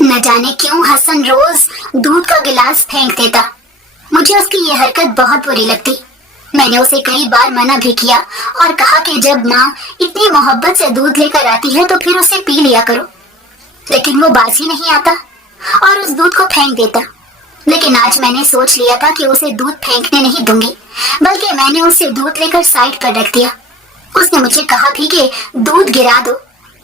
نہ جانے کیوں حسن روز دودھ کا گلاس پھینک دیتا. مجھے اس کی یہ حرکت بہت بری لگتی. میں نے اسے کئی بار منع بھی کیا اور کہا کہ جب ماں اتنی محبت سے دودھ لے کر آتی ہے تو پھر اسے پی لیا کرو. لیکن وہ باز ہی نہیں آتا اور اس دودھ کو پھینک دیتا. لیکن آج میں نے سوچ لیا تھا کہ اسے دودھ پھینکنے نہیں دوں گی، بلکہ میں نے اسے دودھ لے کر سائڈ پر رکھ دیا. اس نے مجھے کہا بھی کہ دودھ گرا دو،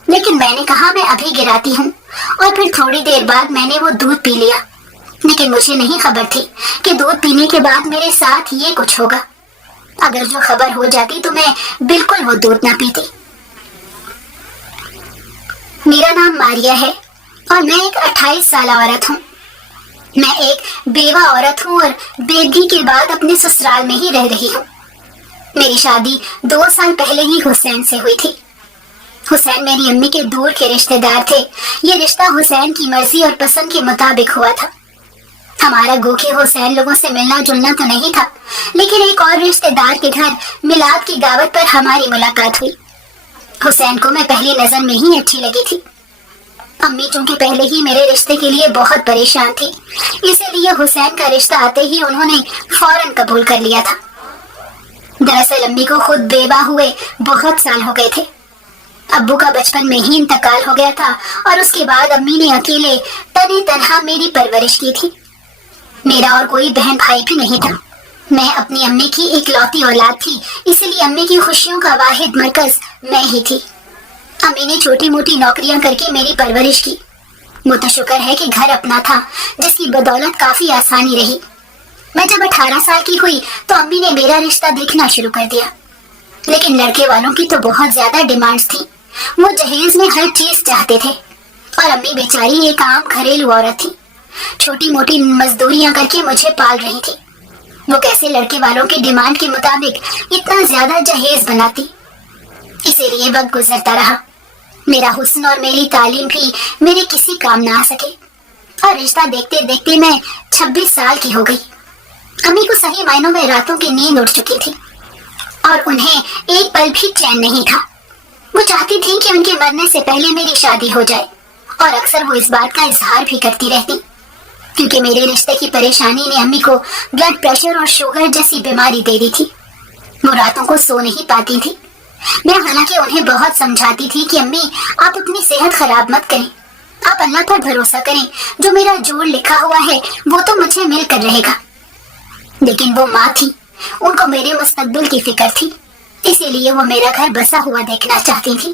لیکن میں نے کہا میں ابھی گراتی ہوں، اور پھر تھوڑی دیر بعد میں نے وہ دودھ پی لیا. لیکن مجھے نہیں خبر تھی کہ دودھ پینے کے بعد میرے ساتھ یہ کچھ ہوگا. اگر جو خبر ہو جاتی تو میں بالکل وہ دودھ نہ پیتی. میرا نام ماریا ہے اور میں ایک 28 سالہ عورت ہوں. میں ایک بیوہ عورت ہوں اور بیوگی کے بعد اپنے سسرال میں ہی رہ رہی ہوں. میری شادی 2 سال پہلے ہی حسین سے ہوئی تھی. حسین میری امی کے دور کے رشتہ دار تھے. یہ رشتہ حسین کی مرضی اور پسند کے مطابق ہوا تھا. ہمارا گو کہ حسین لوگوں سے ملنا جلنا تو نہیں تھا، لیکن ایک اور رشتہ دار کے گھر میلاد کی دعوت پر ہماری ملاقات ہوئی. حسین کو میں پہلی نظر میں ہی اچھی لگی تھی. امی چونکہ پہلے ہی میرے رشتے کے لیے بہت پریشان تھی، اسی لیے حسین کا رشتہ آتے ہی انہوں نے فوراً قبول کر لیا تھا. دراصل امی کو خود بیوہ ہوئے بہت سال ہو گئے تھے. ابو کا بچپن میں ہی انتقال ہو گیا تھا اور اس کے بعد امی نے اکیلے تنہا میری پرورش کی تھی. میرا اور کوئی بہن بھائی بھی نہیں تھا. میں اپنی امی کی اکلوتی اولاد تھی، اسی لیے امی کی خوشیوں کا واحد مرکز میں ہی تھی. امی نے چھوٹی موٹی نوکریاں کر کے میری پرورش کی. مجھے شکر ہے کہ گھر اپنا تھا، جس کی بدولت کافی آسانی رہی. میں جب 18 سال کی ہوئی تو امی نے میرا رشتہ دیکھنا شروع کر دیا. لیکن لڑکے والوں کی تو بہت زیادہ ڈیمانڈز تھی. وہ جہیز میں ہر چیز چاہتے تھے اور امی بیچاری ایک عام گھریلو عورت تھی. چھوٹی موٹی مزدوریاں کر کے مجھے پال رہی تھی. وہ کیسے لڑکے والوں کی ڈیمانڈ کے مطابق اتنا زیادہ جہیز بناتی. اسی لیے وقت گزرتا رہا. میرا حسن اور میری تعلیم بھی میرے کسی کام نہ آ سکے اور رشتہ دیکھتے دیکھتے میں 26 سال کی ہو گئی. امی کو صحیح معنوں میں راتوں کی نیند اڑ چکی تھی اور انہیں ایک پل بھی چین نہیں تھا. وہ چاہتی تھی کہ ان کے مرنے سے پہلے میری شادی ہو جائے اور اکثر وہ اس بات کا اظہار بھی کرتی رہتی، کیونکہ میرے رشتے کی پریشانی نے امی کو بلڈ پریشر اور شوگر جیسی بیماری دے دی تھی. وہ راتوں کو سو نہیں پاتی تھی. میں حالانکہ انہیں بہت سمجھاتی تھی کہ امی آپ اپنی صحت خراب مت کریں، آپ اللہ پر بھروسہ کریں، جو میرا جوڑ لکھا ہوا ہے وہ تو مجھے مل کر رہے گا. لیکن وہ ماں تھی، ان کو میرے مستقبل کی فکر تھی، اسی لیے وہ میرا گھر بسا ہوا دیکھنا چاہتی تھی.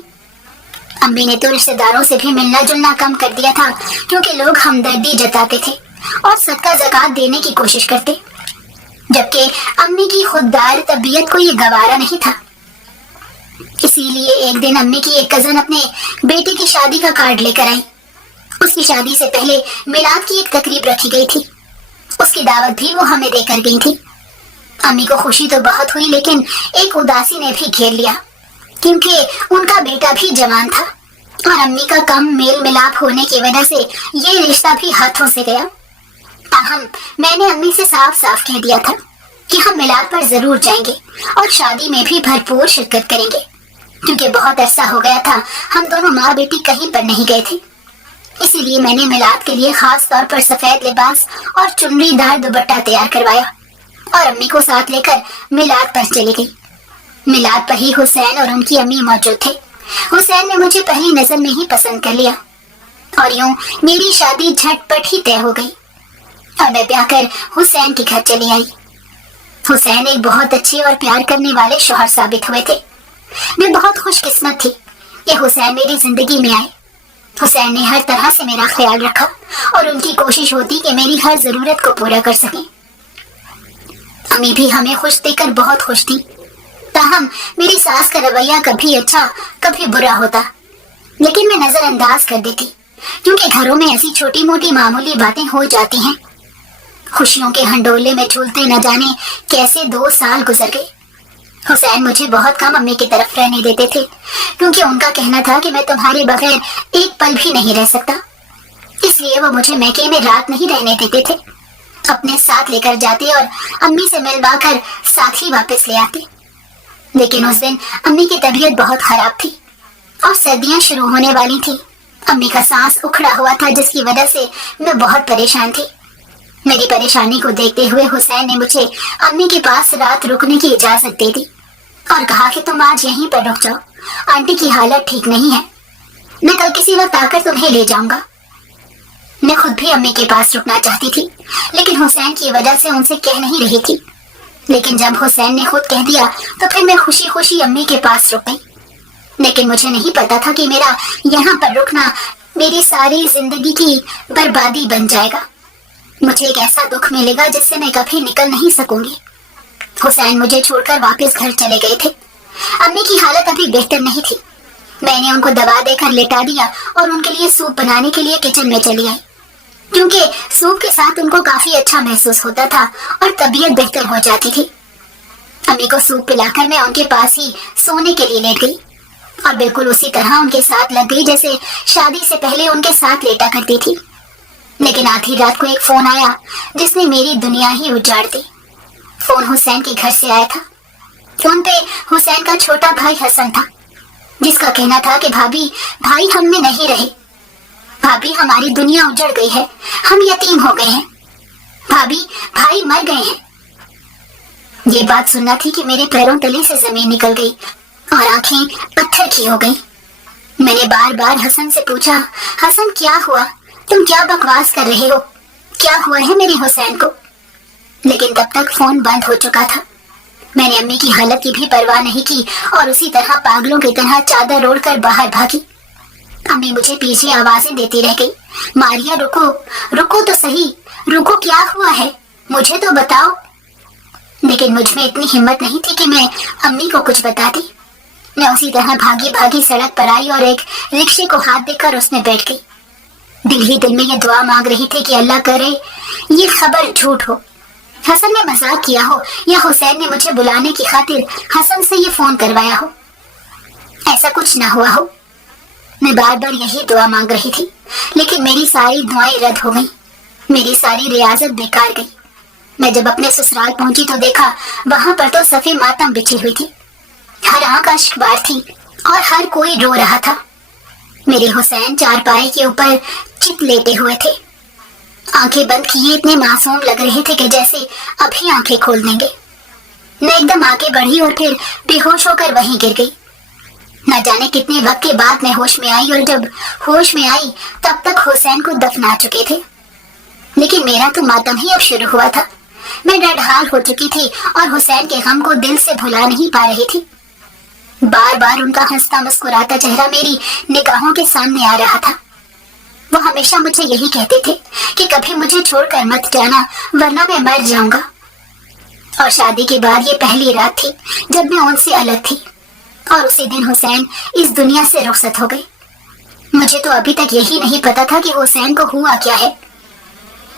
امی نے تو رشتہ داروں سے بھی ملنا جلنا کم کر دیا تھا، کیونکہ لوگ ہمدردی جتاتے تھے اور صدقہ زکوٰۃ دینے کی کوشش کرتے، جبکہ امی کی خوددار طبیعت کو یہ گوارا نہیں تھا. اسی لیے ایک دن امی کی ایک کزن اپنے بیٹے کی شادی کا کارڈ لے کر آئی. اس کی شادی سے پہلے میلاد کی ایک تقریب رکھی گئی تھی. اس کی دعوت بھی وہ ہمیں دے کر گئی تھی. امی کو خوشی تو بہت ہوئی، لیکن ایک اداسی نے بھی گھیر لیا، کیونکہ ان کا بیٹا بھی جوان تھا اور امی کا کم میل ملاپ ہونے کی وجہ سے یہ رشتہ بھی ہاتھوں سے گیا. تاہم میں نے امی سے صاف صاف کہہ دیا تھا کہ ہم میلاد پر ضرور جائیں گے اور شادی میں بھی بھرپور شرکت کریں گے، کیونکہ بہت عرصہ ہو گیا تھا ہم دونوں ماں بیٹی کہیں پر نہیں گئے تھے. اسی لیے میں نے میلاد کے لیے خاص طور پر سفید لباس اور چنری دار دوپٹہ تیار کروایا اور امی کو ساتھ لے کر میلاد پر چلی گئی. میلاد پر ہی حسین اور ان کی امی موجود تھے. حسین نے مجھے پہلی نظر میں ہی پسند کر لیا اور یوں میری شادی جھٹ پٹ ہی طے ہو گئی اور میں بیاہ کر حسین کے گھر چلی آئی. حسین ایک بہت اچھے اور پیار کرنے والے شوہر ثابت ہوئے تھے. میں بہت خوش قسمت تھی کہ حسین میری زندگی میں آئے. حسین نے ہر طرح سے میرا خیال رکھا اور ان کی کوشش ہوتی کہ میری ہر ضرورت کو پورا کر سکیں. امی بھی ہمیں خوش دیکھ کر بہت خوش تھی. تاہم میری ساس کا رویہ کبھی اچھا کبھی برا ہوتا، لیکن میں نظر انداز کر دیتی، کیونکہ گھروں میں ایسی چھوٹی موٹی معمولی باتیں ہو جاتی ہیں. خوشیوں کے ہنڈولے میں جھولتے نہ جانے کیسے 2 سال گزر گئے. حسین مجھے بہت کم امی کی طرف رہنے دیتے تھے، کیونکہ ان کا کہنا تھا کہ میں تمہارے بغیر ایک پل بھی نہیں رہ سکتا. اس لیے وہ مجھے میکے میں رات نہیں رہنے دیتے تھے. اپنے ساتھ لے کر جاتے اور امی سے ملوا کر ساتھ ہی واپس لے آتے. لیکن اس دن امی کی طبیعت بہت خراب تھی اور سردیاں شروع ہونے والی تھی. अम्मी का सांस उखड़ा हुआ था, जिसकी वजह से मैं बहुत परेशान थी। मेरी परेशानी को देखते हुए हुसैन ने मुझे अम्मी के पास रात रुकने की इजाजत दे दी और कहा कि तुम आज यहीं पर रुक जाओ, आंटी की हालत ठीक नहीं है, मैं कल किसी वक्त आकर तुम्हें ले जाऊंगा। मैं खुद भी अम्मी के पास रुकना चाहती थी, लेकिन हुसैन की वजह से उनसे कह नहीं रही थी। लेकिन जब हुसैन ने खुद कह दिया तो फिर मैं खुशी खुशी अम्मी के पास रुक गई। लेकिन मुझे नहीं पता था कि मेरा यहाँ पर रुकना मेरी सारी जिंदगी की बर्बादी बन जाएगा। मुझे एक ऐसा दुख मिलेगा जिससे मैं कभी निकल नहीं सकूंगी। हुसैन मुझे छोड़कर वापस घर चले गए थे। अम्मी की हालत अभी बेहतर नहीं थी। मैंने उनको दवा देकर लेटा दिया और उनके लिए सूप बनाने के लिए किचन में चली आई, क्योंकि सूप के साथ उनको काफी अच्छा महसूस होता था और तबीयत बेहतर हो जाती थी। अम्मी को सूप पिलाकर मैं उनके पास ही सोने के लिए लेट गई और बिल्कुल उसी तरह उनके साथ लग गई जैसे शादी से पहले उनके साथ लेटा करती थी। लेकिन आधी रात को एक फोन आया जिसने मेरी दुनिया ही उजाड़ दी। फोन हुसैन के घर से आया था। फोन पे हुसैन का छोटा भाई हसन था, जिसका कहना था कि भाई हम में नहीं रहे, भाभी हमारी दुनिया उजड़ गई है, हम यतीम हो गए हैं, भाई मर गए हैं। ये बात सुनना थी कि मेरे पैरों तले से जमीन निकल गई और आंखें पत्थर की हो गई। मैंने बार बार हसन से पूछा, हसन क्या हुआ, तुम क्या बकवास कर रहे हो, क्या हुआ है मेरे हुसैन को? लेकिन तब तक फोन बंद हो चुका था। मैंने अम्मी की हालत की भी परवाह नहीं की और उसी तरह पागलों की तरह चादर ओढ़कर बाहर भागी। अम्मी मुझे पीछे आवाजें देती रह गई, मारिया रुको तो सही, रुको, क्या हुआ है, मुझे तो बताओ। लेकिन मुझ में इतनी हिम्मत नहीं थी कि मैं अम्मी को कुछ बताती। मैं उसी तरह भागी भागी सड़क पर आई और एक रिक्शे को हाथ देकर उसमें बैठ गई। दिल ही दिल में ये दुआ मांग रही थी कि अल्लाह करे ये खबर झूठ हो, हसन ने मजाक किया हो या हुसैन ने मुझे बुलाने की खातिर हसन से ये फोन करवाया हो, ऐसा कुछ ना हुआ हो। मैं बार बार यही दुआ मांग रही थी, लेकिन मेरी सारी दुआएं रद्द हो गई, मेरी सारी रियाजत बेकार गई। मैं जब अपने ससुराल पहुंची तो देखा वहां पर तो सफे मातम बिछी हुई थी, हर आंख अश्कबार थी और हर कोई रो रहा था। मेरे हुसैन चारपाई के ऊपर चित लेटे हुए थे, आंखें बंद किए इतने मासूम लग रहे थे कि जैसे अभी आंखें खोल देंगे। मैं एकदम आगे बढ़ी और फिर बेहोश होकर वहीं गिर गई। न जाने कितने वक्त के बाद मैं होश में आई और जब होश में आई तब तक हुसैन को दफना चुके थे। लेकिन मेरा तो मातम ही अब शुरू हुआ था। मैं डरहाल हो चुकी थी और हुसैन के गम को दिल से भुला नहीं पा रही थी। बार बार उनका हंसता मुस्कुराता चेहरा मेरी निगाहों के सामने आ रहा था। वो हमेशा मुझे यही कहते थे कि कभी मुझे छोड़कर मत जाना, वरना मैं मर जाऊंगा। और शादी के बाद ये पहली रात थी जब मैं उनसे अलग थी और उसी दिन हुसैन इस दुनिया से रुखसत हो गए। मुझे तो अभी तक यही नहीं पता था कि हुसैन को हुआ क्या है।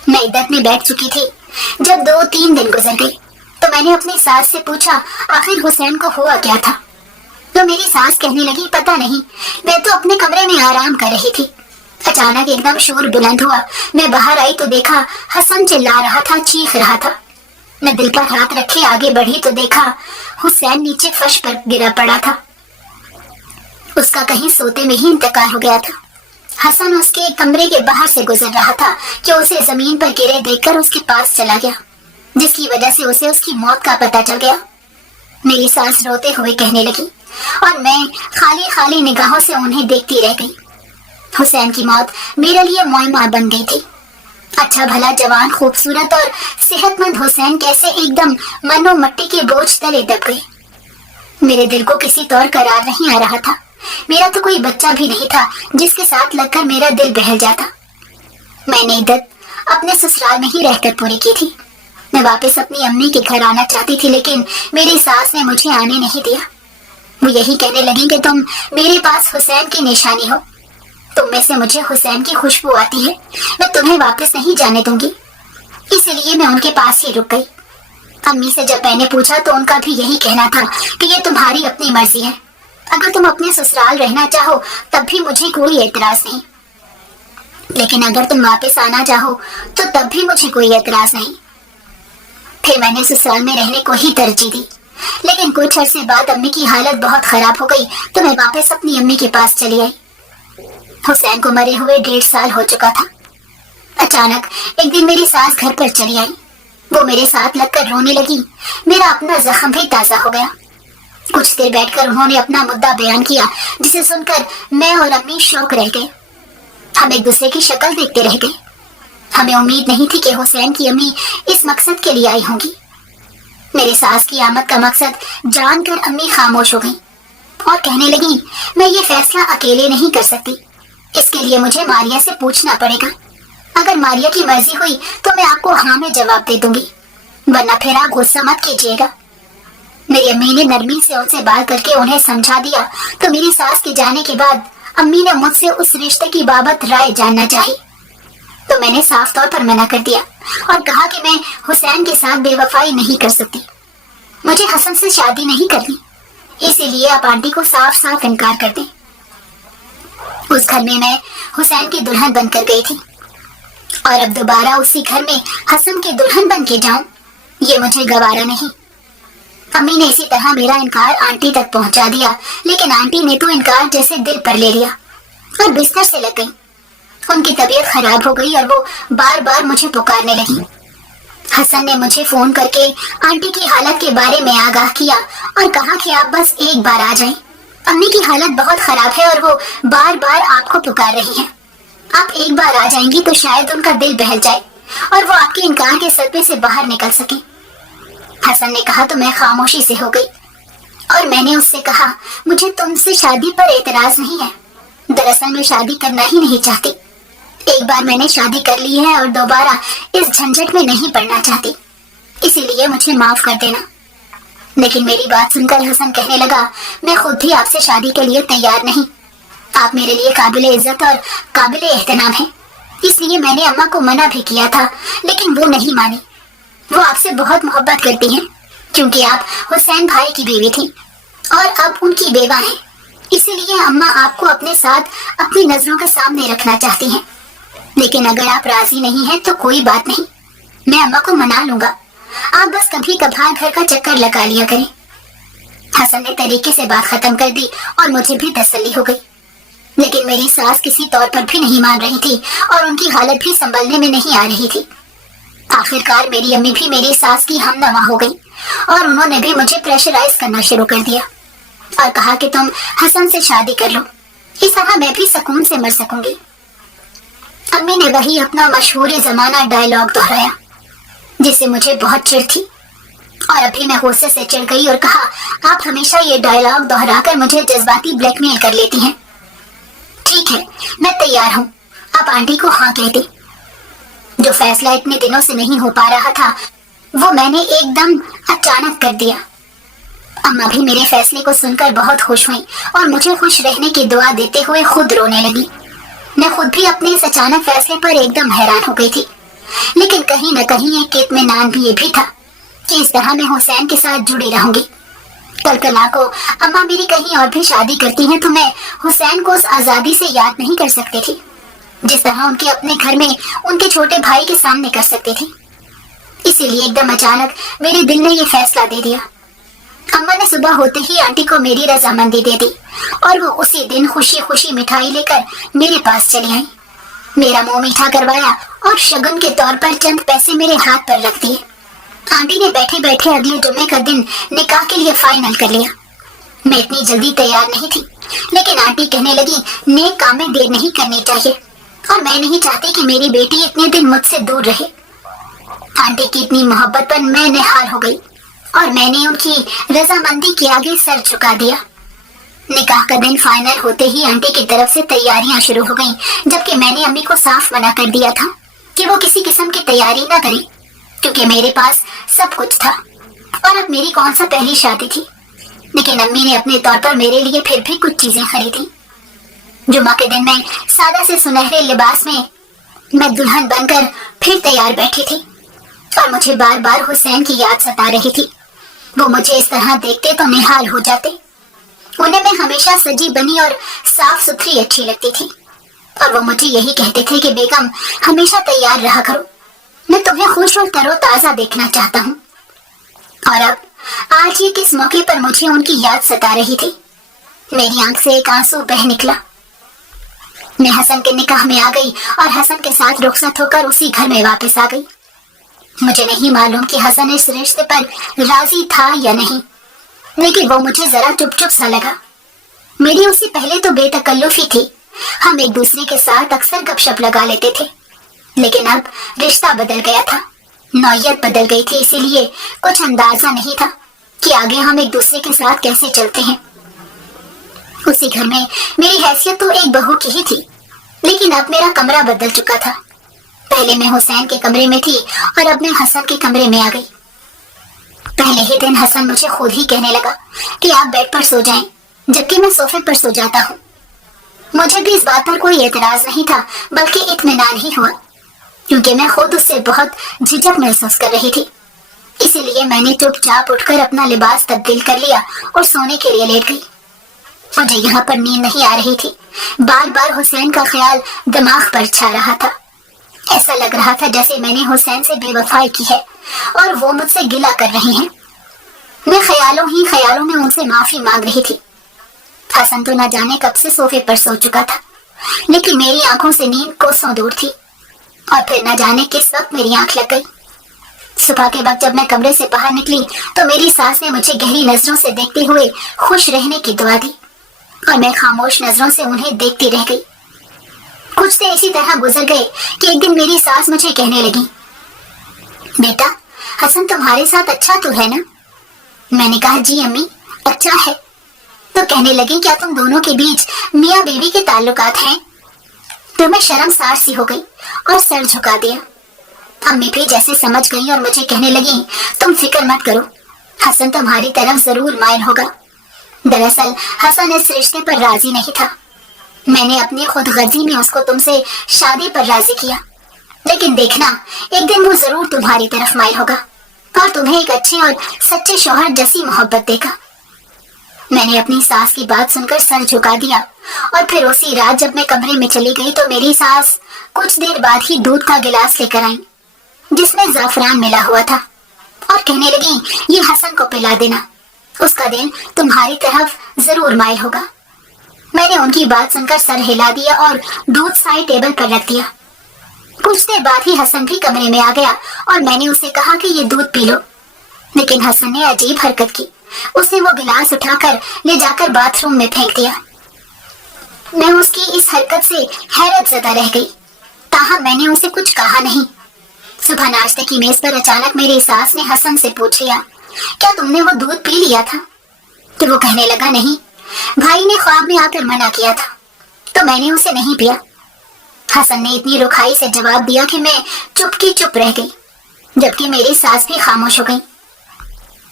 मैं इद्दत में बैठ चुकी थी। जब 2-3 दिन गुजर गए तो मैंने अपनी सास से पूछा आखिर हुसैन को हुआ क्या था। तो मेरी सास कहने लगी, पता नहीं, मैं तो अपने कमरे में आराम कर रही थी। अचानक एकदम शोर बुलंद हुआ। मैं बाहर आई तो देखा हसन चिल्ला रहा था, चीख रहा था। मैं दिल पर हाथ रखे आगे बढ़ी तो देखा हुसैन नीचे फर्श पर गिरा पड़ा था। उसका कहीं सोते में ही इंतकाल हो गया था। हसन उसके कमरे के बाहर से गुजर रहा था कि उसे जमीन पर गिरे देखकर उसके पास चला गया, जिसकी वजह से उसे उसकी मौत का पता चल गया। मेरी सास रोते हुए कहने लगी और मैं खाली खाली निगाहों से उन्हें देखती रह गई। हुसैन की मौत मेरे लिए मुअम्मा बन गई थी। अच्छा भला जवान खूबसूरत और सेहतमंद हुसैन कैसे एकदम मनो मट्टी के बोझ तले दब गए। मेरे दिल को किसी तौर करार नहीं आ रहा था। मेरा तो कोई बच्चा भी नहीं था जिसके साथ लगकर मेरा दिल बहल जाता। मैंने इद्दत अपने ससुराल में ही रहकर पूरी की थी। मैं वापस अपनी अम्मी के घर आना चाहती थी, लेकिन मेरी सास ने मुझे आने नहीं दिया। वो यही कहने लगी कि तुम मेरे पास हुसैन की निशानी हो, तुम में से मुझे हुसैन की खुशबू आती है, मैं तुम्हें वापस नहीं जाने दूंगी। इसलिए मैं उनके पास ही रुक गई। अम्मी से जब मैंने पूछा तो उनका भी यही कहना था कि ये तुम्हारी अपनी मर्जी है, अगर तुम अपने ससुराल रहना चाहो तब भी मुझे कोई एतराज नहीं, लेकिन अगर तुम वापस आना चाहो तो तब भी मुझे कोई एतराज नहीं। फिर मैंने ससुराल में रहने को ही तरजीह दी, लेकिन कुछ अरसे बाद अम्मी की हालत बहुत खराब हो गई तो मैं वापस अपनी अम्मी के पास चली आई। हुसैन को मरे हुए 1.5 साल हो चुका था। अचानक एक दिन मेरी सास घर पर चली आई। वो मेरे साथ लगकर रोने लगी। मेरा अपना जख्म भी ताजा हो गया। कुछ देर बैठकर उन्होंने अपना मुद्दा बयान किया, जिसे सुनकर मैं और अम्मी शौक रह गए। हम एक दूसरे की शक्ल देखते रह गए। हमें उम्मीद नहीं थी कि हुसैन की अम्मी इस मकसद के लिए आई होंगी। मेरी सास की आमद का मकसद जानकर अम्मी खामोश हो गई और कहने लगी, मैं ये फैसला अकेले नहीं कर सकती, इसके लिए मुझे मारिया से पूछना पड़ेगा। अगर मारिया की मर्जी हुई तो मैं आपको हाँ में जवाब दे दूंगी, वरना फिर आप गुस्सा मत कीजिएगा। मेरी अम्मी ने नरमी से उनसे बात करके उन्हें समझा दिया तो मेरी सास के जाने के बाद अम्मी ने मुझसे उस रिश्ते की बाबत राय जानना चाही। तो मैंने साफ तौर पर मना कर दिया और कहा कि मैं हुसैन के साथ बेवफाई नहीं कर सकती, मुझे हसन से शादी नहीं करनी, इसीलिए आप आंटी को साफ साफ इनकार कर दें। उस घर में मैं हुसैन की दुल्हन बनकर गई थी और अब दोबारा उसी घर में हसन की दुल्हन बन के जाऊं, ये मुझे गवारा नहीं। अम्मी ने इसी तरह मेरा इनकार आंटी तक पहुंचा दिया, लेकिन आंटी ने तो इनकार जैसे दिल पर ले लिया और बिस्तर से लग गई। उनकी तबीयत खराब हो गई और वो बार बार मुझे पुकारने लगी। हसन ने मुझे फोन करके आंटी की हालत के बारे में आगाह किया और कहा कि आप बस एक बार आ जाएं। अम्मी की हालत बहुत खराब है और वो बार बार आपको पुकार रही हैं। आप एक बार आ जाएंगी तो शायद उनका दिल बहल जाए और वो आपके इनकार के सदमे से बाहर निकल सके। हसन ने कहा तो मैं खामोशी से हो गई और मैंने उससे कहा, मुझे तुमसे शादी पर एतराज नहीं है, दरअसल मैं शादी करना ही नहीं चाहती। एक बार मैंने शादी कर ली है और दोबारा इस झंझट में नहीं पड़ना चाहती, इसीलिए मुझे माफ कर देना। लेकिन मेरी बात सुनकर हसन कहने लगा, मैं खुद भी आपसे शादी के लिए तैयार नहीं, आप मेरे लिए काबिले इज्जत और काबिले एहतराम हैं, इसलिए मैंने अम्मा को मना भी किया था, लेकिन वो नहीं मानी। वो आपसे बहुत मोहब्बत करती हैं, क्योंकि आप हुसैन भाई की बीवी थी और अब उनकी बेवा हैं, इसीलिए अम्मा आपको अपने साथ अपनी नजरों के सामने रखना चाहती हैं। लेकिन अगर आप राजी नहीं हैं तो कोई बात नहीं, मैं अम्मा को मना लूंगा, आप बस कभी कभार घर का चक्कर लगा लिया करें। हसन ने तरीके से बात खत्म कर दी और मुझे भी तसल्ली हो गई। लेकिन मेरी सास किसी तौर पर भी नहीं मान रही थी और उनकी हालत भी संभलने में नहीं आ रही थी। आखिरकार मेरी अम्मी भी मेरी सास की हमनवा हो गई और उन्होंने भी मुझे प्रेशराइज करना शुरू कर दिया और कहा कि तुम हसन से शादी कर लो, इस तरह मैं भी सुकून से मर सकूंगी। अम्मी ने वही अपना मशहूर जमाना डायलॉग दोहराया, जिससे मुझे बहुत चिढ़ थी और अभी मैं गुस्से से चिढ़ गई और कहा, आप हमेशा ये डायलॉग दोहराकर मुझे जज्बाती ब्लैकमेल कर लेती हैं। ठीक है, मैं तैयार हूँ, आप आंटी को हाँ कह दी। जो फैसला इतने दिनों से नहीं हो पा रहा था वो मैंने एकदम अचानक कर दिया। अम्मा भी मेरे फैसले को सुनकर बहुत खुश हुई और मुझे खुश रहने की दुआ देते हुए खुद रोने लगी। मैं खुद भी अपने इस अचानक फैसले पर एकदम हैरान हो गई थी, लेकिन कहीं न कहीं एक इत्मीनान भी ये भी था कि इस तरह मैं हुसैन के साथ जुड़ी रहूंगी। कल को अम्मा मेरी कहीं और भी शादी करती हैं तो मैं हुसैन को उस आजादी से याद नहीं कर सकती थी जिस तरह उनके अपने घर में उनके छोटे भाई के सामने कर सकती थी। इसीलिए एकदम अचानक मेरे दिल ने ये फैसला दे दिया। अम्मा ने सुबह होते ही आंटी को मेरी रजामंदी दे दी और वो उसी दिन खुशी खुशी मिठाई लेकर मेरे पास चली आई, मेरा मुंह मीठा करवाया और शगुन के तौर पर चंद पैसे मेरे हाथ पर रख दिए। आंटी ने बैठे बैठे अगले जुम्मे का दिन निकाह के लिए फाइनल कर लिया। मैं इतनी जल्दी तैयार नहीं थी, लेकिन आंटी कहने लगी, नेक काम में देर नहीं करनी चाहिए और मैं नहीं चाहती कि मेरी बेटी इतने दिन मुझसे दूर रहे। आंटी की इतनी मोहब्बत पर मैं निहाल हो गई और मैंने उनकी रजामंदी के आगे सर झुका दिया। निकाह का दिन फाइनल होते ही आंटी की तरफ से तैयारियां शुरू हो गईं, जबकि मैंने अम्मी को साफ मना कर दिया था कि वो किसी किस्म की तैयारी न करें, क्योंकि मेरे पास सब कुछ था और अब मेरी कौन सा पहली शादी थी। लेकिन अम्मी ने अपने तौर पर मेरे लिए फिर भी कुछ चीजें खरीदी। जुम्मा के दिन मैं सादा से सुनहरे लिबास में मैं दुल्हन बनकर फिर तैयार बैठी थी और मुझे बार बार हुसैन की याद सता रही थी। वो मुझे इस तरह देखते तो निहाल हो जाते। उन्हें मैं हमेशा सजी बनी और साफ सुथरी अच्छी लगती थी और वो मुझे यही कहते थे कि बेगम हमेशा तैयार रहा करो, मैं तुम्हें खुश और तरोताजा देखना चाहता हूँ। और अब आज ये किस मौके पर मुझे उनकी याद सता रही थी। मेरी आंख से एक आंसू बह निकला। मैं हसन के निकाह में आ गई और हसन के साथ रुखसत होकर उसी घर में वापस आ गई। मुझे नहीं मालूम कि हसन इस रिश्ते पर राजी था या नहीं, लेकिन वो मुझे जरा चुप चुप सा लगा। मेरी उससे पहले तो बेतकल्लुफी थी, हम एक दूसरे के साथ अक्सर गपशप लगा लेते थे, लेकिन अब रिश्ता बदल गया था, नौयत बदल गई थी, इसीलिए कुछ अंदाजा नहीं था कि आगे हम एक दूसरे के साथ कैसे चलते हैं। उसी घर में मेरी हैसियत तो एक बहू की ही थी, लेकिन अब मेरा कमरा बदल चुका था। पहले मैं हुसैन के कमरे में थी और अब मैं हसन के कमरे में आ गई। पहले ही दिन हसन मुझे खुद ही कहने लगा कि आप बेड पर सो जाएं, जबकि मैं सोफे पर सो जाता हूँ। मुझे भी इस बात पर कोई एतराज नहीं था, बल्कि इत्मीनान ही हुआ, क्योंकि मैं खुद उससे बहुत झिझक महसूस कर रही थी। इसीलिए मैंने चुपचाप उठकर अपना लिबास तब्दील कर लिया और सोने के लिए लेट गई। मुझे यहाँ पर नींद नहीं आ रही थी, बार बार हुसैन का ख्याल दिमाग पर छा रहा था। ऐसा लग रहा था जैसे मैंने हुसैन से बेवफाई की है और वो मुझसे गिला कर रहे हैं। मैं ख्यालों में उनसे माफी मांग रही थी। हसन तो न जाने कब से सोफे पर सो चुका था, लेकिन मेरी आंखों से नींद कोसों दूर थी, और फिर न जाने किस वक्त मेरी आंख लग गई। सुबह के वक्त जब मैं कमरे से बाहर निकली तो मेरी सास ने मुझे गहरी नजरों से देखते हुए खुश रहने की दुआ दी, और मैं खामोश नजरों से उन्हें देखती रह गई। कुछ दिन इसी तरह गुजर गए कि एक दिन मेरी सास मुझे कहने लगी, बेटा हसन तुम्हारे साथ अच्छा तो है ना? मैंने कहा जी अम्मी, अच्छा है। तो कहने लगी, क्या तुम दोनों के बीच मियाँ बीवी के ताल्लुकात हैं? तो मैं शर्मसार सी हो गई और सर झुका दिया। अम्मी भी जैसे समझ गई और मुझे कहने लगी, तुम फिक्र मत करो, हसन तुम्हारी तरफ जरूर मायल होगा। दरअसल हसन इस रिश्ते पर राजी नहीं था। मैंने अपनी खुदगर्जी में उसको तुमसे शादी पर राजी किया, लेकिन देखना एक दिन वो जरूर तुम्हारी तरफ मायल होगा और तुम्हें एक अच्छे और सच्चे शौहर जैसी मोहब्बत देगा। मैंने अपनी सास की बात सुनकर सर झुका दिया, और फिर उसी रात जब मैं कमरे में चली गई तो मेरी सास कुछ देर बाद ही दूध का गिलास लेकर आई, जिसमें ज़ाफ़रान मिला हुआ था, और कहने लगी, ये हसन को पिला देना, उसका दिल तुम्हारी तरफ जरूर मायल होगा। मैंने उनकी बात सुनकर सर हिला दिया और दूध साइड टेबल पर रख दिया। कुछ देर बाद ही हसन भी कमरे में आ गया और मैंने उसे कहा कि ये दूध पी लो, लेकिन हसन ने अजीब हरकत की। उसने वो गिलास उठाकर ले जाकर बाथरूम में फेंक दिया। मैं उसकी इस हरकत से हैरत ज़दा रह गई, ताहम मैंने उसे कुछ कहा नहीं। सुबह नाश्ते की मेज पर अचानक मेरी सास ने हसन से पूछ लिया, क्या तुमने वो दूध पी लिया था? तो वो कहने लगा, नहीं, भाई ने ख्वाब में आकर मना किया था, तो मैंने उसे नहीं पिया। हसन ने इतनी रुखाई से जवाब दिया कि मैं चुप की चुप रह गई, जबकि मेरी सास भी खामोश हो गई।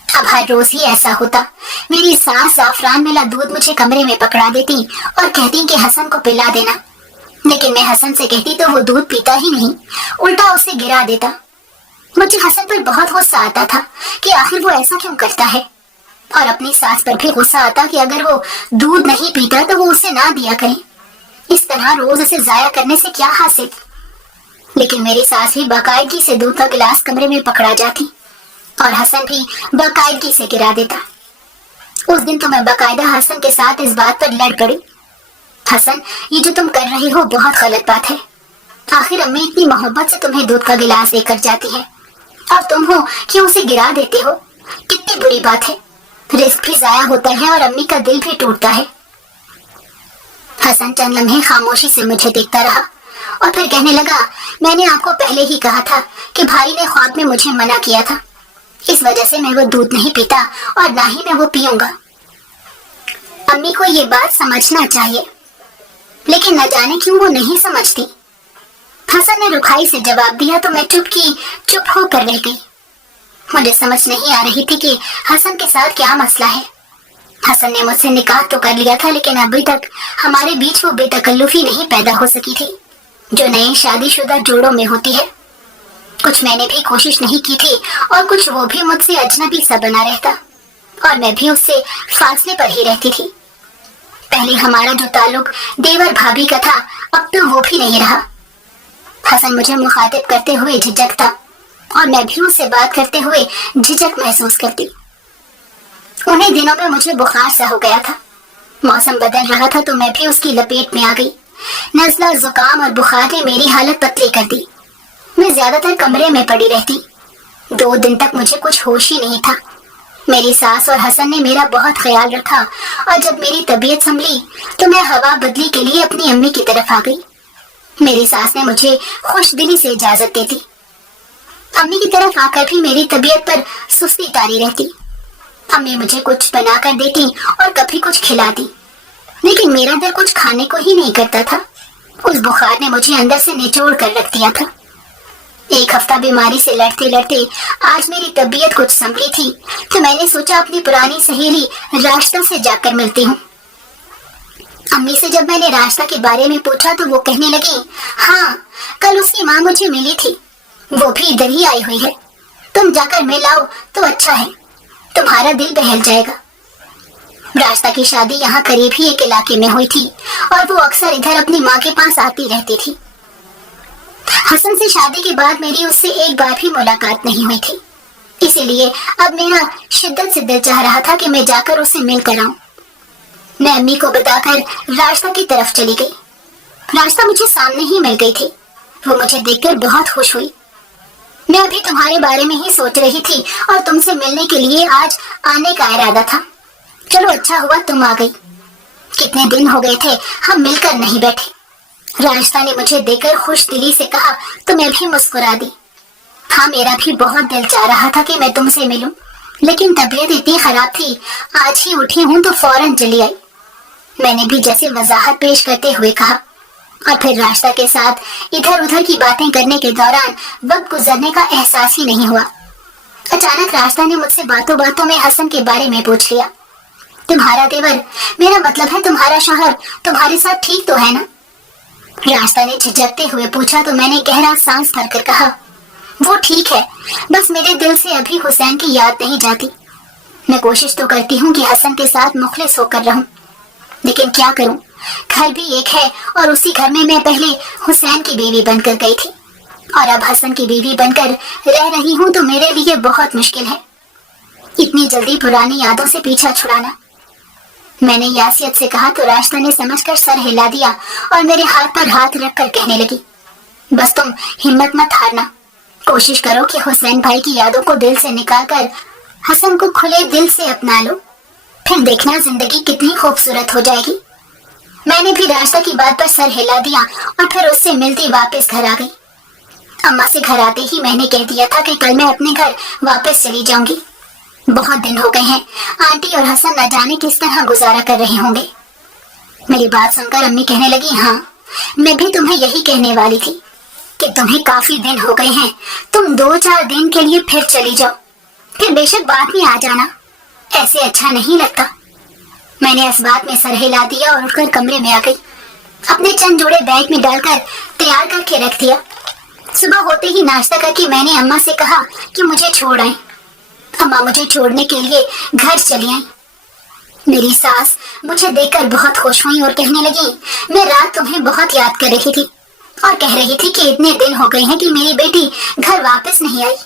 अब हर रोज ही ऐसा होता। मेरी सास ज़ाफ़रान मिला दूध मुझे कमरे में पकड़ा देती और कहती कि हसन को पिला देना, लेकिन मैं हसन से कहती तो वो दूध पीता ही नहीं, उल्टा उसे गिरा देता। मुझे हसन पर बहुत गुस्सा आता था कि आखिर वो ऐसा क्यों करता है, और अपनी सास पर भी गुस्सा आता कि अगर वो दूध नहीं पीता तो वो उसे ना दिया करे। इस तरह रोज उसे जाया करने से क्या हासिल। लेकिन मेरी सास भी बाकायदगी से दूध का गिलास कमरे में पकड़ा जाती और हसन भी बाकायदगी से गिरा देता। उस दिन तो मैं बाकायदा हसन के साथ इस बात पर लड़ पड़ी, हसन ये जो तुम कर रही हो बहुत गलत बात है। आखिर अम्मी इतनी मोहब्बत से तुम्हें दूध का गिलास देकर जाती है और तुम हो कि उसे गिरा देते हो, कितनी बुरी बात है। रिस्क भी जाया होता है और अम्मी का दिल भी टूटता है। हसन चंद लम्हे खामोशी से मुझे देखता रहा और फिर कहने लगा, मैंने आपको पहले ही कहा था कि भाई ने ख्वाब में मुझे मना किया था, इस वजह से मैं वो दूध नहीं पीता और ना ही मैं वो पीऊंगा। अम्मी को ये बात समझना चाहिए, लेकिन न जाने क्यों वो नहीं समझती। हसन ने रुखाई से जवाब दिया तो मैं चुप होकर रह गई। मुझे समझ नहीं आ रही थी कि हसन के साथ क्या मसला है। हसन ने मुझसे निकाह तो कर लिया था, लेकिन अभी तक हमारे बीच वो बेतकल्लुफी नहीं पैदा हो सकी थी जो नए शादीशुदा जोड़ों में होती है। कुछ मैंने भी कोशिश नहीं की थी और कुछ वो भी मुझसे अजनबी सा बना रहता, और मैं भी उससे फासले पर ही रहती थी। पहले हमारा जो ताल्लुक देवर भाभी का था, अब तो वो भी नहीं रहा। हसन मुझे मुखातिब करते हुए झिझकता और मैं भी उससे बात करते हुए झिझक महसूस करती। उन्हीं दिनों में मुझे बुखार सा हो गया था। मौसम बदल रहा था तो मैं भी उसकी लपेट में आ गई। नज़ला, जुकाम और बुखार ने मेरी हालत पतली कर दी। मैं ज्यादातर कमरे में पड़ी रहती। 2 दिन तक मुझे कुछ होश ही नहीं था। मेरी सास और हसन ने मेरा बहुत ख्याल रखा और जब मेरी तबीयत संभली तो मैं हवा बदली के लिए अपनी अम्मी की तरफ आ गई। मेरी सास ने मुझे खुश दिली से इजाजत दे दी। अम्मी की तरफ आकर भी मेरी तबीयत पर सुस्ती तारी रहती। अम्मी मुझे कुछ बना कर देती और कभी कुछ खिलाती, लेकिन मेरा दिल कुछ खाने को ही नहीं करता था। उस बुखार ने मुझे अंदर से निचोड़ कर रख दिया था। 1 हफ्ता बीमारी से लड़ते लड़ते आज मेरी तबीयत कुछ संभली थी तो मैंने सोचा अपनी पुरानी सहेली राशिदा से जाकर मिलती हूँ। अम्मी से जब मैंने राशिदा के बारे में पूछा तो वो कहने लगी, हाँ, कल उसकी माँ मुझे मिली थी, वो भी इधर ही आई हुई है। तुम जाकर मिल आओ तो अच्छा है, तुम्हारा दिल बहल जाएगा। राशिदा की शादी यहाँ करीब ही एक इलाके में हुई थी और वो अक्सर इधर अपनी माँ के पास आती रहती थी। हसन से शादी के बाद मेरी उससे एक बार भी मुलाकात नहीं हुई थी, इसीलिए अब मेरा शिद्दत से दिल चाह रहा था कि मैं जाकर उससे मिल कर आऊं। मैं अम्मी को बताकर राशिदा की तरफ चली गई। राशिदा मुझे सामने ही मिल गई थी। वो मुझे देखकर बहुत खुश हुई। मैं अभी तुम्हारे बारे में ही सोच रही थी और तुमसे मिलने के लिए आज आने का इरादा था। चलो अच्छा हुआ तुम आ गई। कितने दिन हो गए थे हम मिलकर नहीं बैठे। राशिदा ने मुझे देखकर खुश दिली से कहा तो मैं भी मुस्कुरा दी। हाँ, मेरा भी बहुत दिल चाह रहा था कि मैं तुमसे मिलूं, लेकिन तबीयत इतनी खराब थी, आज ही उठी हूँ तो फौरन चली आई। मैंने भी जैसे वजाहत पेश करते हुए कहा और फिर राशिदा के साथ इधर उधर की बातें करने के दौरान वक्त गुजरने का एहसास ही नहीं हुआ। अचानक राशिदा ने मुझसे बातों बातों में हसन के बारे में पूछ लिया। तुम्हारा देवर, मेरा मतलब है तुम्हारा शौहर, तुम्हारे साथ ठीक तो है ना? राशिदा ने झिझकते हुए पूछा तो मैंने गहरा सांस भरकर कहा, वो ठीक है, बस मेरे दिल से अभी हुसैन की याद नहीं जाती। मैं कोशिश तो करती हूँ कि हसन के साथ मुखलिस होकर रहूं, लेकिन क्या करूं, घर भी एक है और उसी घर में मैं पहले हुसैन की बीवी बनकर गई थी और अब हसन की बीवी बनकर रह रही हूँ तो मेरे लिए बहुत मुश्किल है इतनी जल्दी पुरानी यादों से पीछा छुड़ाना। मैंने यासियत से कहा तो राशिदा ने समझकर सर हिला दिया और मेरे हाथ पर हाथ रखकर कहने लगी, बस तुम हिम्मत मत हारना, कोशिश करो कि हुसैन भाई की यादों को दिल से निकालकर हसन को खुले दिल से अपना लो, फिर देखना जिंदगी कितनी खूबसूरत हो जाएगी। मैंने भी राशिदा की बात पर सर हिला दिया और फिर उससे मिलती वापस घर आ गई। अम्मा से घर आते ही मैंने कह दिया था कि कल मैं अपने घर वापस चली जाऊंगी। बहुत दिन हो गए हैं, आंटी और हसन न जाने किस तरह गुजारा कर रहे होंगे। मेरी बात सुनकर अम्मी कहने लगी, हाँ, मैं भी तुम्हें यही कहने वाली थी कि तुम्हें काफी दिन हो गए हैं, तुम 2-4 दिन के लिए फिर चली जाओ, फिर बेशक बाद में आ जाना, ऐसे अच्छा नहीं लगता। मैंने इस बात में सर हिला दिया और उठकर कमरे में आ गई। अपने चंद जोड़े बैग में डालकर तैयार करके रख दिया। सुबह होते ही नाश्ता करके मैंने अम्मा से कहा कि मुझे छोड़ आए। अम्मा मुझे छोड़ने के लिए घर चली आई। मेरी सास मुझे देखकर बहुत खुश हुई और कहने लगी, मैं रात तुम्हें बहुत याद कर रही थी और कह रही थी कि इतने दिन हो गए हैं कि मेरी बेटी घर वापस नहीं आई।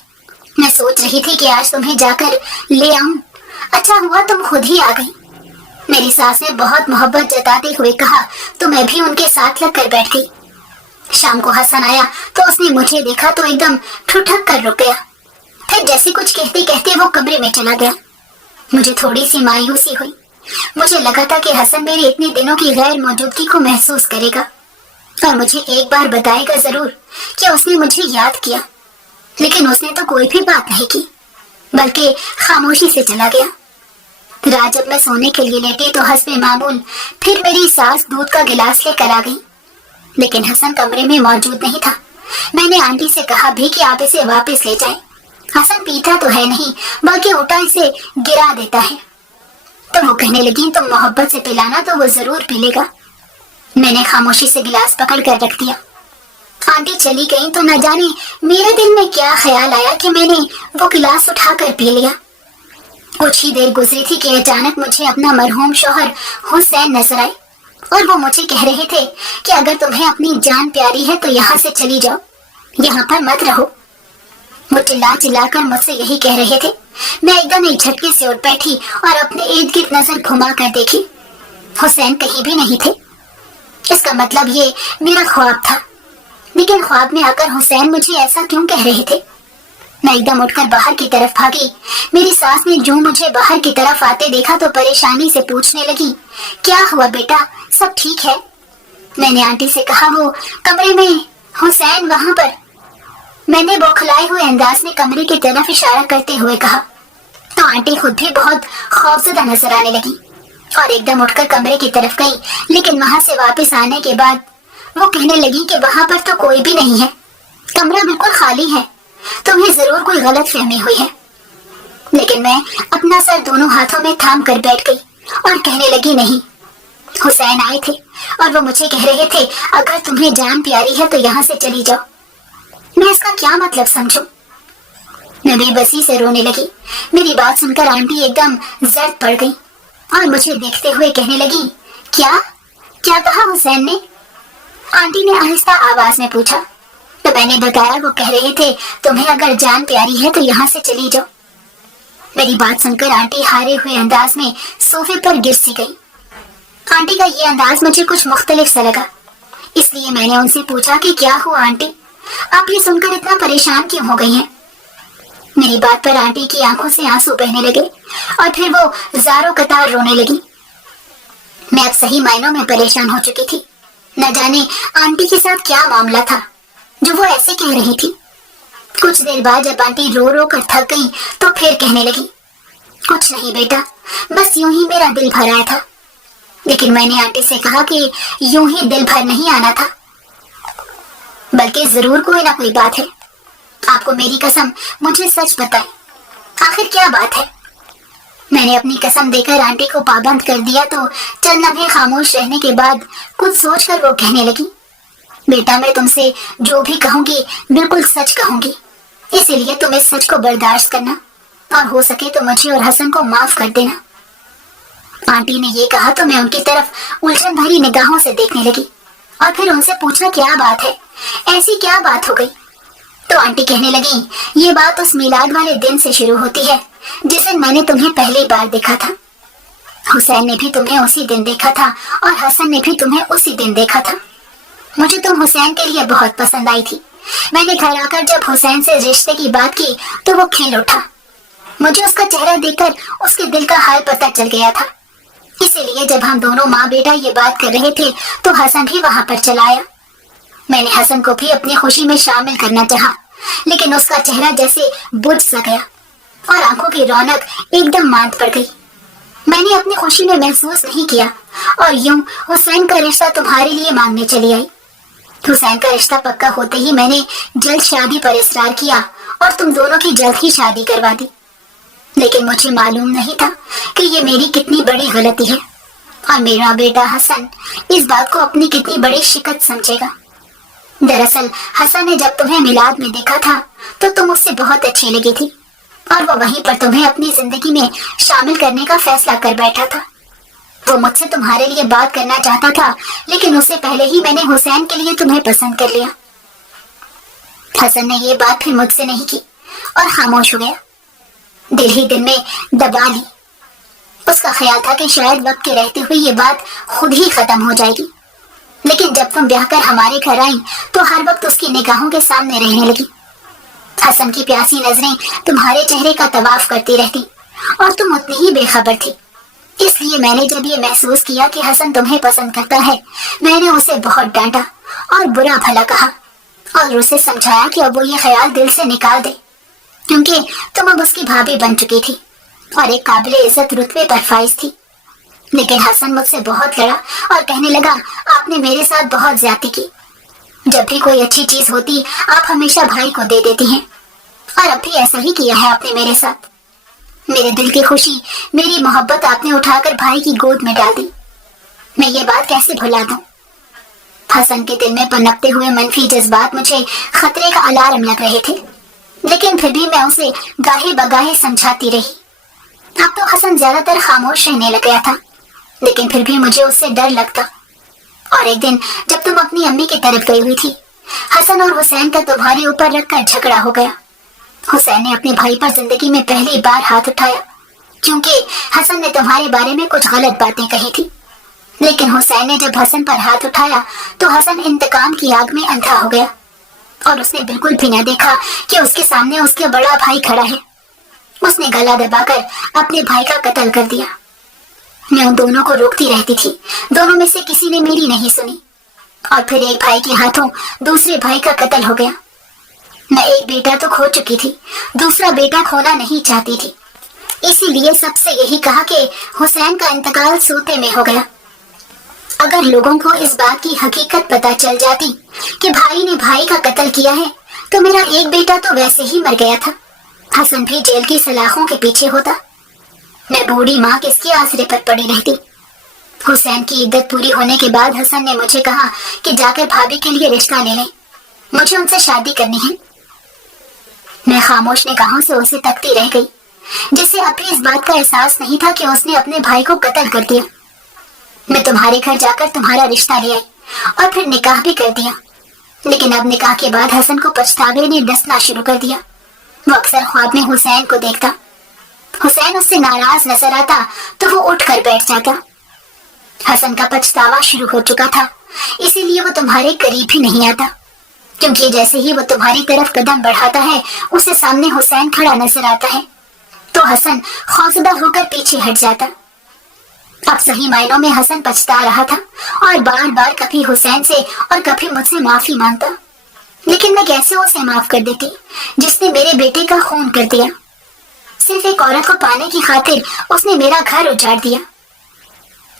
मैं सोच रही थी कि आज तुम्हें जाकर ले आऊं, अच्छा हुआ तुम खुद ही आ गई। मेरी सास ने बहुत मोहब्बत जताते हुए कहा तो मैं भी उनके साथ लगकर बैठ गई। शाम को हसन आया तो उसने मुझे देखा तो एकदम ठुठक कर रुक गया, फिर जैसे कुछ कहते कहते वो कमरे में चला गया। मुझे थोड़ी सी मायूसी हुई। मुझे लगा था कि हसन मेरे इतने दिनों की गैर मौजूदगी को महसूस करेगा और मुझे एक बार बताएगा जरूर कि उसने मुझे याद किया, लेकिन उसने तो कोई भी बात नहीं की, बल्कि खामोशी से चला गया। रात जब मैं सोने के लिए लेटी तो हस्बे मामूल फिर मेरी सास दूध का गिलास लेकर आ गई, लेकिन हसन कमरे में मौजूद नहीं था। मैंने आंटी से कहा भी कि आप इसे वापस ले जाएं। हसन पीता तो है नहीं, बल्कि उल्टा इसे गिरा देता है। तो वो कहने लगी, तुम मोहब्बत से पिलाना तो वो जरूर पी लेगा। मैंने खामोशी से गिलास पकड़ कर रख दिया। आंटी चली गई तो न जाने मेरे दिल में क्या ख्याल आया कि मैंने वो गिलास उठाकर पी लिया। कुछ ही देर गुजरी थी कि अचानक मुझे अपना मरहूम शौहर हुसैन नजर आए और वो मुझे कह रहे थे कि अगर तुम्हें अपनी जान प्यारी है तो यहाँ से चली जाओ, यहाँ पर मत रहो। वो चिल्ला चिल्लाकर मुझसे यही कह रहे थे। मैं एकदम एक झटके से उठ बैठी और अपने इर्द गिर्द नजर घुमा कर देखी। हुसैन कहीं भी नहीं थे। इसका मतलब ये मेरा ख्वाब था, लेकिन ख्वाब में आकर हुसैन मुझे ऐसा क्यों कह रहे थे? मैं एकदम उठकर बाहर की तरफ भागी। मेरी सास ने जो मुझे बाहर की तरफ आते देखा तो परेशानी से पूछने लगी, क्या हुआ बेटा, सब ठीक है? मैंने आंटी से कहा, वो कमरे में हुसैन वहां पर। मैंने बौखलाए हुए अंदाज में कमरे की तरफ इशारा करते हुए कहा तो आंटी खुद भी बहुत खौफजदा नजर आने लगी और एकदम उठकर कमरे की तरफ गई, लेकिन वहां से वापस आने के बाद वो कहने लगी कि वहां पर तो कोई भी नहीं है, कमरा बिल्कुल खाली है, तुम्हें जरूर कोई गलत फहमी हुई है। लेकिन मैं अपना सर दोनों हाथों में थाम कर बैठ गई और कहने लगी, नहीं, हुसैन आए थे और वो मुझे कह रहे थे अगर तुम्हें जान प्यारी है तो यहाँ से चली जाओ। मैं इसका क्या मतलब समझूं? मैं बेबसी से रोने लगी। मेरी बात सुनकर आंटी एकदम जर्द पड़ गई और मुझे देखते हुए कहने लगी, क्या क्या कहा हुसैन ने? आंटी ने आहिस्ता आवाज में पूछा तो मैंने बताया वो कह रहे थे तुम्हें अगर जान प्यारी है तो यहाँ से चली जाओ। मेरी बात सुनकर आंटी हारे हुए अंदाज में सोफे पर गिर सी गई। आंटी का ये अंदाज मुझे कुछ मुख्तलिफ सा लगा, इसलिए मैंने उनसे पूछा कि क्या हुआ आंटी, आप ये सुनकर इतना परेशान क्यों हो गई हैं? मेरी बात पर आंटी की आंखों से आंसू बहने लगे और फिर वो ज़ारों कतार रोने लगी। मैं अब सही मायनों में परेशान हो चुकी थी। न जाने आंटी के साथ क्या मामला था जो वो ऐसे कह रही थी। कुछ देर बाद जब आंटी रो रो कर थक गई तो फिर कहने लगी, कुछ नहीं बेटा, बस यूं ही मेरा दिल भर आया था। लेकिन मैंने आंटी से कहा कि यूं ही दिल भर नहीं आना था, बल्कि जरूर कोई ना कोई बात है। आपको मेरी कसम, मुझे सच बताएं, आखिर क्या बात है? मैंने अपनी कसम देकर आंटी को पाबंद कर दिया तो चंद लम्हे खामोश रहने के बाद कुछ सोचकर वो कहने लगी, बेटा मैं तुमसे जो भी कहूंगी बिल्कुल सच कहूंगी, इसीलिए तुम इस सच को बर्दाश्त करना और हो सके तो मुझे और हसन को माफ कर देना। आंटी ने ये कहा तो मैं उनकी तरफ उलझन भरी निगाहों से देखने लगी और फिर उनसे पूछा, क्या बात है, ऐसी क्या बात हो गई? तो आंटी कहने लगी, ये बात उस मिलाद वाले दिन से शुरू होती है जिस दिन मैंने तुम्हें पहली बार देखा था। हुसैन ने भी तुम्हें उसी दिन देखा था और हसन ने भी तुम्हें उसी दिन देखा था। मुझे तुम हुसैन के लिए बहुत पसंद आई थी। मैंने घर आकर जब हुसैन से रिश्ते की बात की तो वो खिल उठा। मुझे उसका चेहरा देखकर उसके दिल का हाल पता चल गया था। इसीलिए जब हम दोनों माँ बेटा ये बात कर रहे थे तो हसन भी वहां पर चला आया। मैंने हसन को भी अपनी खुशी में शामिल करना चाहा, लेकिन उसका चेहरा जैसे बुझ सा गया और आंखों की रौनक एकदम मांद पड़ गई। मैंने अपनी खुशी में महसूस नहीं किया और यूं हुसैन का रिश्ता तुम्हारे लिए मांगने चली आई। हुसैन का रिश्ता पक्का होते ही मैंने जल्द शादी पर इसरार किया और तुम दोनों की जल्द ही शादी करवा दी। लेकिन मुझे मालूम नहीं था कि ये मेरी कितनी बड़ी गलती है और मेरा बेटा हसन इस बात को अपनी कितनी बड़ी शिकत समझेगा। दरअसल हसन ने जब तुम्हें मिलाद में देखा था तो तुम उससे बहुत अच्छी लगी थी और वो वहीं पर तुम्हें अपनी जिंदगी में शामिल करने का फैसला कर बैठा था। वो मुझसे तुम्हारे लिए बात करना चाहता था, लेकिन उससे पहले ही मैंने हुसैन के लिए तुम्हें पसंद कर लिया। हसन ने ये बात फिर मुझसे नहीं की और खामोश हो गया। दिल ही दिल में दबा ली। उसका ख्याल था कि शायद वक्त के रहते हुए ये बात खुद ही खत्म हो जाएगी, लेकिन जब तुम ब्याह कर हमारे घर आई तो हर वक्त उसकी निगाहों के सामने रहने लगी। हसन की प्यासी नजरें तुम्हारे चेहरे का तवाफ करती रहती और तुम उतनी ही बेखबर थी। इसलिए मैंने जब ये महसूस किया कि हसन तुम्हें पसंद करता है, मैंने उसे बहुत डांटा और बुरा भला कहा और उसे समझाया कि अब वो ये ख्याल दिल से निकाल दे, क्योंकि तुम अब उसकी भाभी बन चुकी थी और एक काबिले इज्जत रुतबे पर फाइज थी। लेकिन हसन मुझसे बहुत लड़ा और कहने लगा, आपने मेरे साथ बहुत ज्यादती की। जब भी कोई अच्छी चीज होती आप हमेशा भाई को दे देती हैं और अब भी ऐसा ही किया है आपने मेरे साथ। मेरे दिल की खुशी, मेरी मोहब्बत आपने उठाकर भाई की गोद में डाल दी। मैं ये बात कैसे भुला दूं? हसन के दिल में पनपते हुए मनफी जज्बात मुझे खतरे का अलार्म लग रहे थे, लेकिन फिर भी मैं उसे गाहे बगाहे समझाती रही। अब तो हसन ज्यादातर खामोश रहने लग गया था, लेकिन फिर भी मुझे उससे डर लगता। और एक दिन जब तुम अपनी अम्मी की तरफ गई हुई थी, हसन और हुसैन का तुम्हारे ऊपर रखकर झगड़ा हो गया। हुसैन ने अपने भाई पर जिंदगी में पहली बार हाथ उठाया, क्योंकि हसन ने तुम्हारे बारे में कुछ गलत बातें कही थी। لیکن حسین نے جب حسن پر ہاتھ اٹھایا تو حسن انتقام کی آگ میں اندھا ہو گیا اور اس نے بالکل بھی نہ دیکھا کہ اس کے سامنے اس کا بڑا بھائی کھڑا ہے۔ اس نے گلا دبا کر اپنے بھائی کا قتل کر دیا۔ میں ان دونوں کو روکتی رہتی تھی، دونوں میں سے کسی نے میری نہیں سنی، اور پھر ایک بھائی کے ہاتھوں دوسرے بھائی کا قتل ہو گیا۔ میں ایک بیٹا تو کھو چکی تھی، دوسرا بیٹا کھونا نہیں چاہتی تھی، اسی لیے سب سے یہی کہا کہ حسین کا انتقال سوتے میں ہو گیا۔ اگر لوگوں کو اس بات کی حقیقت پتہ چل جاتی کہ بھائی نے بھائی کا قتل کیا ہے تو میرا ایک بیٹا تو ویسے ہی مر گیا تھا، حسن بھی جیل کی سلاخوں کے پیچھے ہوتا، میں بوڑھی ماں کس کے آسرے پر پڑی رہتی۔ حسین کی عدت پوری ہونے کے بعد حسن نے مجھے کہا کہ جا کر بھابھی کے لیے رشتہ لے لیں، مجھے ان سے شادی کرنی ہے۔ میں خاموش نگاہوں سے اسے تکتی رہ گئی، جسے اب بھی اس بات کا احساس نہیں تھا کہ اس نے اپنے بھائی کو قتل کر دیا۔ میں تمہارے گھر جا کر تمہارا رشتہ لے آئی اور پھر نکاح بھی کر دیا، لیکن اب نکاح کے بعد حسن کو پچھتاوے نے ڈسنا شروع کر دیا۔ وہ اکثر خواب میں حسین کو دیکھتا، حسین اس سے ناراض نظر آتا تو وہ اٹھ کر بیٹھ جاتا۔ حسن کا پچھتاوا شروع ہو چکا تھا، اسی لیے وہ تمہارے قریب ہی نہیں آتا، کیونکہ جیسے ہی وہ تمہاری طرف قدم بڑھاتا ہے اسے سامنے حسین کھڑا نظر آتا ہے تو حسن خوفزدہ ہو کر پیچھے ہٹ جاتا۔ اب صحیح معنوں میں حسن پچھتا رہا تھا اور بار بار کبھی حسین سے اور کبھی مجھ سے معافی مانگتا، لیکن میں کیسے اسے معاف کر دیتی جس نے میرے بیٹے کا خون کر دیا؟ صرف ایک عورت کو پانے کی خاطر اس نے میرا گھر اجاڑ دیا۔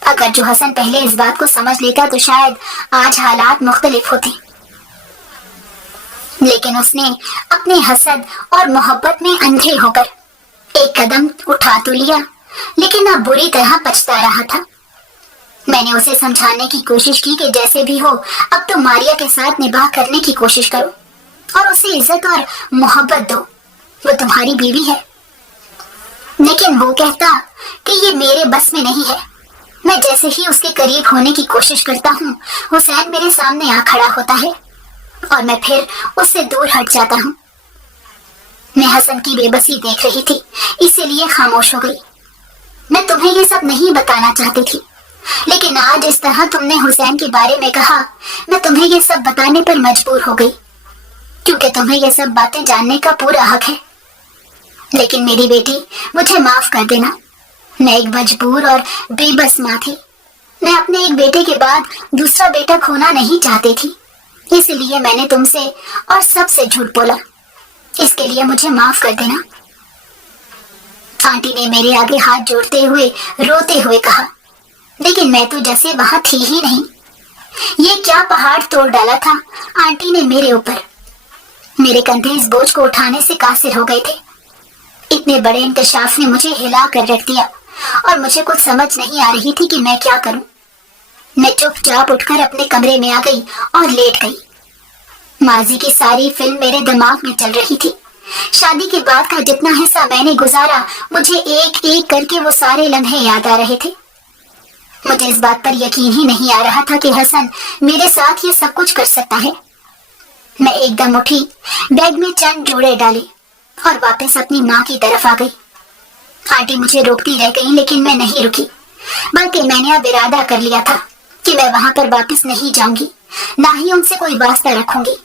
اگر جو حسن پہلے اس بات کو سمجھ لیتا تو شاید آج حالات مختلف ہوتے، لیکن اس نے اپنے حسد اور محبت میں اندھے ہو کر ایک قدم اٹھا تو لیا، لیکن اب بری طرح پچھتا رہا تھا۔ میں نے اسے سمجھانے کی کوشش کی کہ جیسے بھی ہو اب تم ماریا کے ساتھ نباہ کرنے کی کوشش کرو اور اسے عزت اور محبت دو، وہ تمہاری بیوی ہے۔ لیکن وہ کہتا کہ یہ میرے بس میں نہیں ہے۔ میں جیسے ہی اس کے قریب ہونے کی کوشش کرتا ہوں حسین میرے سامنے آ کھڑا ہوتا ہے اور میں پھر اس سے دور ہٹ جاتا ہوں۔ میں حسن کی بے بسی دیکھ رہی تھی، اسی لیے خاموش ہو گئی۔ میں تمہیں یہ سب نہیں بتانا چاہتی تھی، لیکن آج اس طرح تم نے حسین کے بارے میں کہا، میں تمہیں یہ سب بتانے پر مجبور ہو گئی، کیونکہ تمہیں یہ سب باتیں جاننے کا پورا حق ہے۔ لیکن میری بیٹی، مجھے معاف کر دینا، میں ایک مجبور اور بے بس ماں تھی۔ میں اپنے ایک بیٹے کے بعد دوسرا بیٹا کھونا نہیں چاہتی تھی، اس لیے میں نے تم سے اور سب سے جھوٹ بولا، اس کے لیے مجھے معاف کر دینا۔ آنٹی نے میرے آگے ہاتھ جوڑتے ہوئے روتے ہوئے کہا، لیکن میں تو جیسے وہاں تھی ہی نہیں۔ یہ کیا پہاڑ توڑ ڈالا تھا آنٹی نے میرے اوپر، میرے کندھے اس بوجھ کو اٹھانے سے قاصر ہو گئے تھے۔ اتنے بڑے انکشاف نے مجھے ہلا کر رکھ دیا اور مجھے کچھ سمجھ نہیں آ رہی تھی کہ میں کیا کروں۔ میں چپ چاپ اٹھ کر اپنے کمرے میں آ گئی اور لیٹ گئی۔ ماضی کی ساری فلم میرے دماغ میں چل رہی تھی۔ شادی کے بعد کا جتنا حصہ میں نے گزارا، مجھے ایک ایک کر کے وہ سارے لمحے یاد آ رہے تھے۔ مجھے اس بات پر یقین ہی نہیں آ رہا تھا کہ حسن میرے ساتھ یہ سب کچھ کر سکتا ہے۔ میں ایک دم اٹھی، بیگ میں چند جوڑے ڈالے اور واپس اپنی ماں کی طرف آ گئی۔ آنٹی مجھے روکتی رہ گئی، لیکن میں نہیں رکی، بلکہ میں نے اب ارادہ کر لیا تھا کہ میں وہاں پر واپس نہیں جاؤں گی، نہ ہی ان سے کوئی واسطہ رکھوں گی۔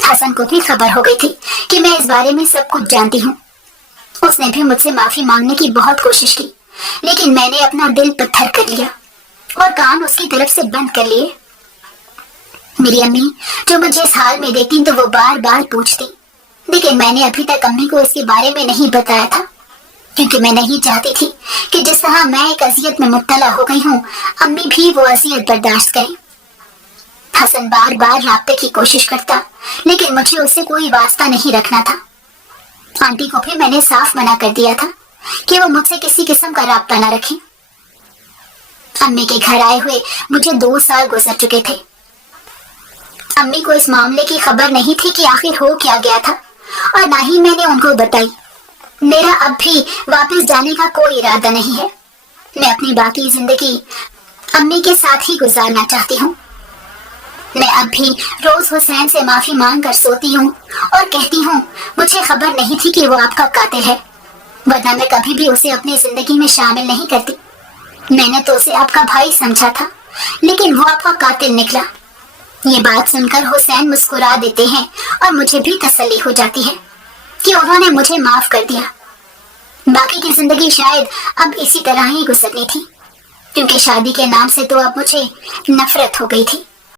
حسن کو بھی خبر ہو گئی تھی کہ میں اس بارے میں سب کچھ جانتی ہوں۔ اس نے بھی مجھ سے معافی مانگنے کی بہت کوشش کی، لیکن میں نے اپنا دل پتھر کر لیا اور کان اس کی طرف سے بند کر لیے۔ میری امی جو مجھے اس حال میں دیکھتی تو وہ بار بار پوچھتی، لیکن میں نے ابھی تک امی کو اس کے بارے میں نہیں بتایا تھا، کیونکہ میں نہیں چاہتی تھی کہ جس طرح میں ایک اذیت میں مبتلا ہو گئی ہوں، امی بھی وہ اذیت برداشت کریں۔ حسن بار بار رابطے کی کوشش کرتا، لیکن مجھے اس سے کوئی واسطہ نہیں رکھنا تھا۔ آنٹی کو بھی میں نے صاف منع کر دیا تھا کہ وہ مجھ سے کسی قسم کا رابطہ نہ رکھیں۔ امی کے گھر آئے ہوئے مجھے 2 سال گزر چکے تھے۔ امی کو اس معاملے کی خبر نہیں تھی کہ آخر ہو کیا گیا تھا، اور نہ ہی میں نے ان کو بتائی۔ میرا اب بھی واپس جانے کا کوئی ارادہ نہیں ہے۔ میں اپنی باقی زندگی امی کے ساتھ ہی گزارنا چاہتی ہوں۔ میں اب بھی روز حسین سے معافی مانگ کر سوتی ہوں اور کہتی ہوں مجھے خبر نہیں تھی کہ وہ آپ کا قاتل ہے، ورنہ میں کبھی بھی اسے اپنی زندگی میں شامل نہیں کرتی۔ میں نے تو اسے آپ کا بھائی سمجھا تھا، لیکن وہ آپ کا قاتل نکلا۔ یہ بات سن کر حسین مسکرا دیتے ہیں اور مجھے بھی تسلی ہو جاتی ہے کہ انہوں نے مجھے معاف کر دیا۔ باقی کی زندگی شاید اب اسی طرح ہی گزرنی تھی، کیونکہ شادی کے نام سے تو اب مجھے نفرت ہو گئی تھی۔